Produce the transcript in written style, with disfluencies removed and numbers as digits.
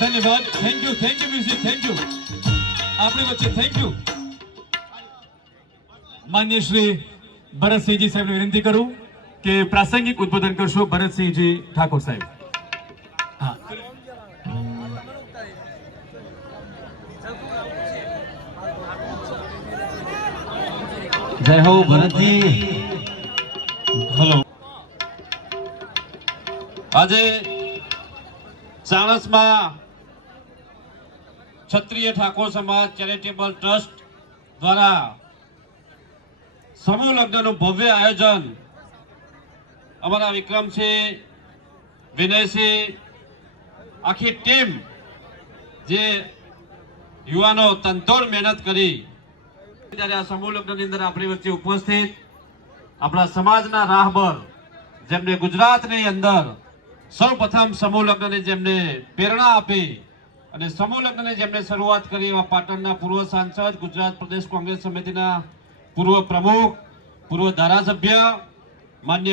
ધન્યવાદ. Thank you music, thank you આપણી વચ્ચે. Thank you. માન્ય શ્રી ભરતસિંહજી સાહેબને વિનંતી કરું કે પ્રાસંગિક ઉદ્બોધન કરશો. ભરતસિંહજી ઠાકોર સાહેબ. હા, જય હો ભરતજી. હેલો. આજે ચાણસમાં ક્ષત્રિય ઠાકોર સમાજ ચેરિટેબલ ટ્રસ્ટ દ્વારા સમૂહ લગ્નનું ભવ્ય આયોજન અમારા વિક્રમસિંહ, વિનયસિંહ, આખી ટીમ જે યુવાનો તનતોડ મહેનત કરી ત્યારે આ સમૂહ લગ્નની અંદર આપણી વચ્ચે ઉપસ્થિત આપણા સમાજના રાહબર જેમને ગુજરાતની અંદર સૌપ્રથમ સમૂહ લગ્નની જેમને પ્રેરણા આપી અને સમૂહ લગ્નની જેમને શરૂઆત કરી એવા પાટણના પૂર્વ સાંસદ, ગુજરાત પ્રદેશ કોંગ્રેસ સમિતિના પૂર્વ પ્રમુખ, પૂર્વ ધારાસભ્ય માન્ય